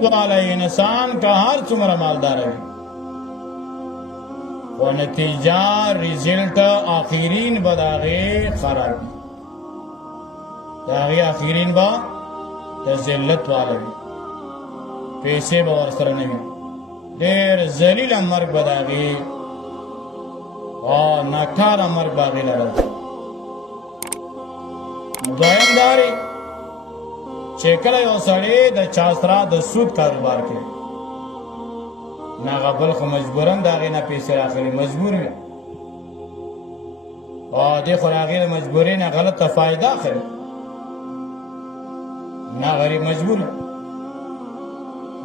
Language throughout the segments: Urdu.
سود والا انسان کا ہر څومره مالدار وي و نتیجه ریزلٹ آخرین به د هغې خراب وي د هغې آخرین به د ذلت والا وي پیسې به ورسره نه وي ډېر ذلیله مرګ به د هغې او ناکاره مرګ به هغې لره دویم دا دی چې کله یو سړی د چا سره د سود کاروبار کوي نو هغه بل خو مجبوراً د هغې نه پیسې راخلي مجبور وي او دې خو د هغې د مجبورۍ نه غلطه فایده اخلي نه غریب مجبور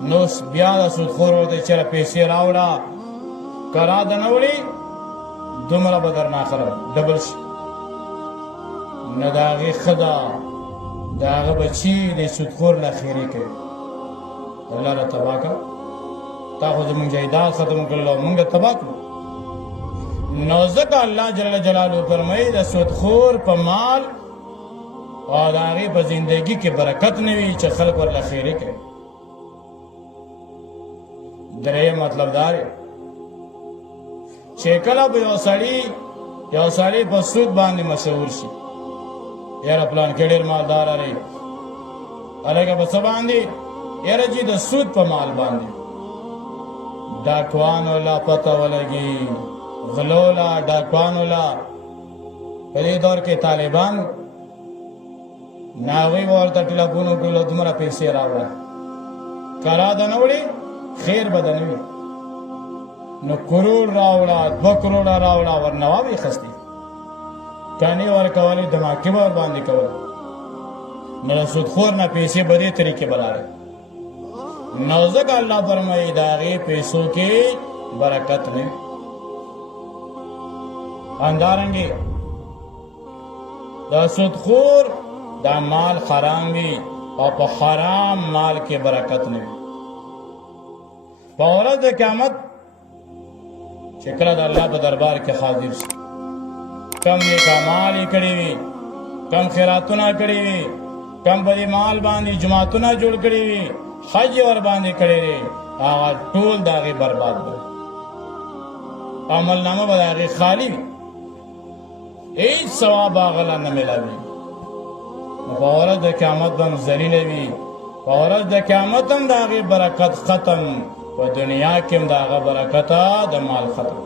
نو بیا د سودخور ورته چېرې پیسې راوړه که را د نه وړي دومره به درنه اخلم ډبل شي نه د هغې ښځه د هغه بچي د سودخور نه خیرې کوي الله را تباه کړه تا خو زموږ جایداد ختم کړل او موږ تباه کړو نو ځکه الله جل جلاله فرمایي د سودخور په مال او د هغې په زندګي کې برکت نه وي چې خلک ورله خیرې کوي دریم مطلب دا دی چې کله به یو سړی په سود باندې مشهور شي یاره پلان کې ډېر مالدار دی هلکه په څه باندې یاره جي د سود په مال باندې ډاکوانو لا پته ولګي غلو لا ډاکوانو لا په دې دور کې طالبان نه هغوی به ورته ټېلیفون وکړي دومره پیسې راوړه که را د نه وړي خیر به د نه وي نو کروڑ راوړه 2 کروڑه راوړه ورنه وابې اخیستې کانې ورکولې دماکې به ورباندې کول نو د سودخور نه پیسې به دې طریقې به راړی نو ځکه الله فرمایي د هغې پیسو کې برکت نه همدارنګې د سودخور دا مال حرام وي او په حرام مال کې برکت نه وي په ورځ د قیامت چې کله د الله په دربار کې حاضر شي کم نیک اعمال یې کړي وي کم خیراتونه کړي وي کم په دې مال باندې جماعتونه جوړ کړي وي حج یې ورباندې کړی دی هغه ټول د هغې برباد به عملنامه به د هغې خالي وي هېڅ ثواب هغه له نه میلاوي نو په ورځ د قیامت به هم ذلیله وي په ورځ د قیامت هم د هغې برکت ختم په دنیا کې هم د هغه برکته د مال ختم